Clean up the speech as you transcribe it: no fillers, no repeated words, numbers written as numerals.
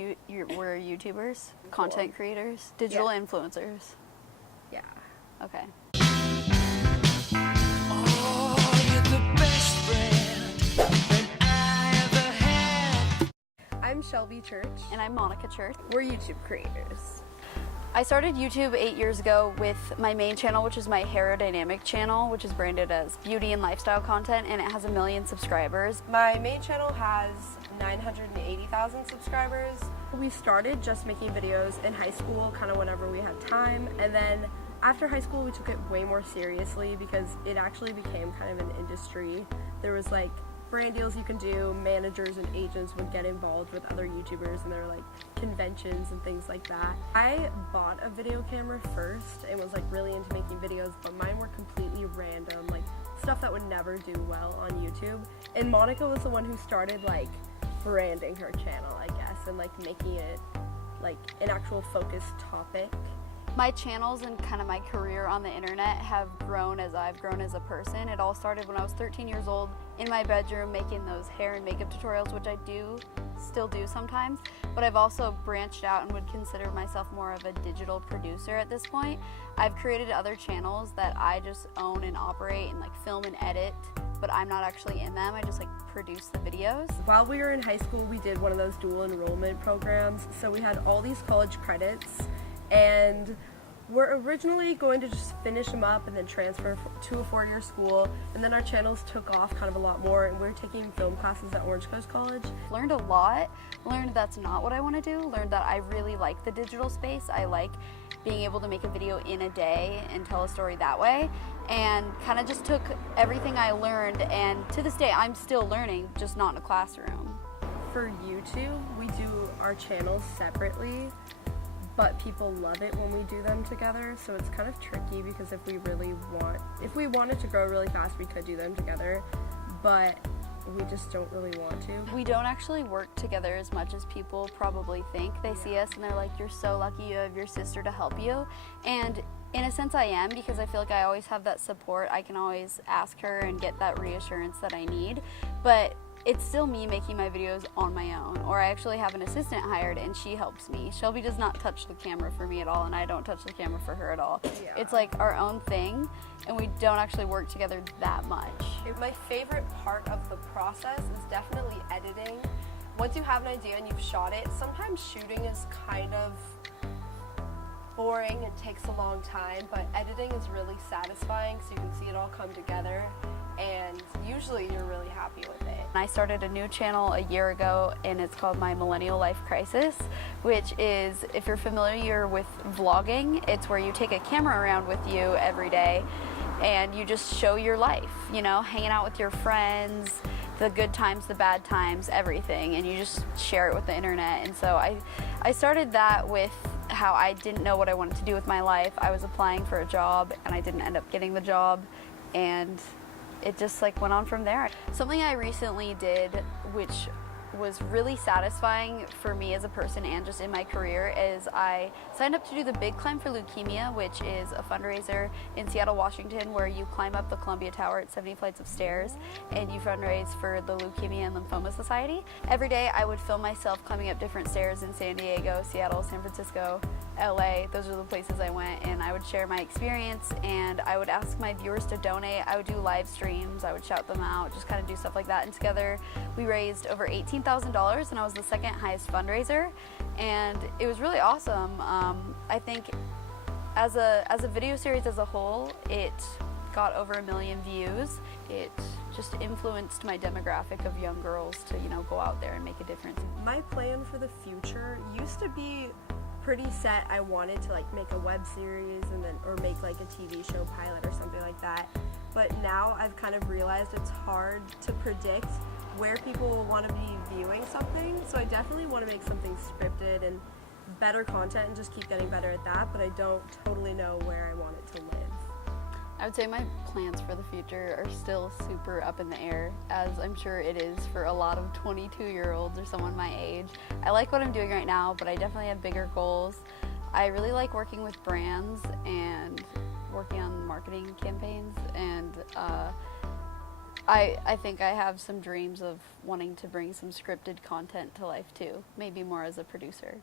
We're YouTubers, content creators, digital influencers. Yeah. Okay. I'm Shelby Church. And I'm Monica Church. We're YouTube creators. I started YouTube 8 years ago with my main channel, which is my Aerodynamic channel, which is branded as beauty and lifestyle content, and it has 1 million subscribers. My main channel has 980,000 subscribers. We started just making videos in high school, kind of whenever we had time, and then after high school we took it way more seriously because it actually became kind of an industry. There was like brand deals you can do, managers and agents would get involved with other YouTubers, and there were like conventions and things like that. I bought a video camera first and was like really into making videos, but mine were completely random, like stuff that would never do well on YouTube. And Monica was the one who started like branding her channel, I guess, and like making it like an actual focused topic. My channels and kind of my career on the internet have grown as I've grown as a person. It all started when I was 13 years old in my bedroom making those hair and makeup tutorials, which I still do sometimes, but I've also branched out and would consider myself more of a digital producer at this point. I've created other channels that I just own and operate and like film and edit, but I'm not actually in them. I just like produce the videos. While we were in high school, we did one of those dual enrollment programs, so we had all these college credits, and we're originally going to just finish them up and then transfer to a 4-year school, and then our channels took off kind of a lot more, and we're taking film classes at Orange Coast College. Learned a lot, learned that's not what I want to do, learned that I really like the digital space. I like being able to make a video in a day and tell a story that way, and kind of just took everything I learned, and to this day I'm still learning, just not in a classroom. For YouTube, we do our channels separately, but people love it when we do them together, so it's kind of tricky because if we wanted to grow really fast, we could do them together, but we just don't really want to. We don't actually work together as much as people probably think. They see us and they're like, you're so lucky you have your sister to help you, and in a sense I am, because I feel like I always have that support. I can always ask her and get that reassurance that I need, but it's still me making my videos on my own, or I actually have an assistant hired and she helps me. Shelby does not touch the camera for me at all, and I don't touch the camera for her at all. Yeah. It's like our own thing, and we don't actually work together that much. My favorite part of the process is definitely editing. Once you have an idea and you've shot it, sometimes shooting is kind of boring and takes a long time, but editing is really satisfying, so you can see it all come together, and usually you're really happy with it. I started a new channel a year ago, and it's called My Millennial Life Crisis, which is, if you're familiar with vlogging, it's where you take a camera around with you every day and you just show your life, you know, hanging out with your friends, the good times, the bad times, everything, and you just share it with the internet. And so I started that with how I didn't know what I wanted to do with my life. I was applying for a job and I didn't end up getting the job, and it just like went on from there. Something I recently did, which was really satisfying for me as a person and just in my career, is I signed up to do the Big Climb for Leukemia, which is a fundraiser in Seattle, Washington, where you climb up the Columbia Tower at 70 flights of stairs and you fundraise for the Leukemia and Lymphoma Society. Every day I would film myself climbing up different stairs in San Diego, Seattle, San Francisco, LA. Those are the places I went, and I would share my experience, and I would ask my viewers to donate. I would do live streams, I would shout them out, just kind of do stuff like that, and together we raised over $18,000, and I was the second highest fundraiser, and it was really awesome. I think as a video series as a whole, it got over 1 million views. It just influenced my demographic of young girls to, you know, go out there and make a difference. My plan for the future used to be pretty set. I wanted to like make a web series or make like a TV show pilot or something like that. But now I've kind of realized it's hard to predict where people will want to be viewing something. So I definitely want to make something scripted and better content and just keep getting better at that, but I don't totally know where I want it to live. I would say my plans for the future are still super up in the air, as I'm sure it is for a lot of 22-year-olds or someone my age. I like what I'm doing right now, but I definitely have bigger goals. I really like working with brands and working on marketing campaigns, and I think I have some dreams of wanting to bring some scripted content to life too, maybe more as a producer.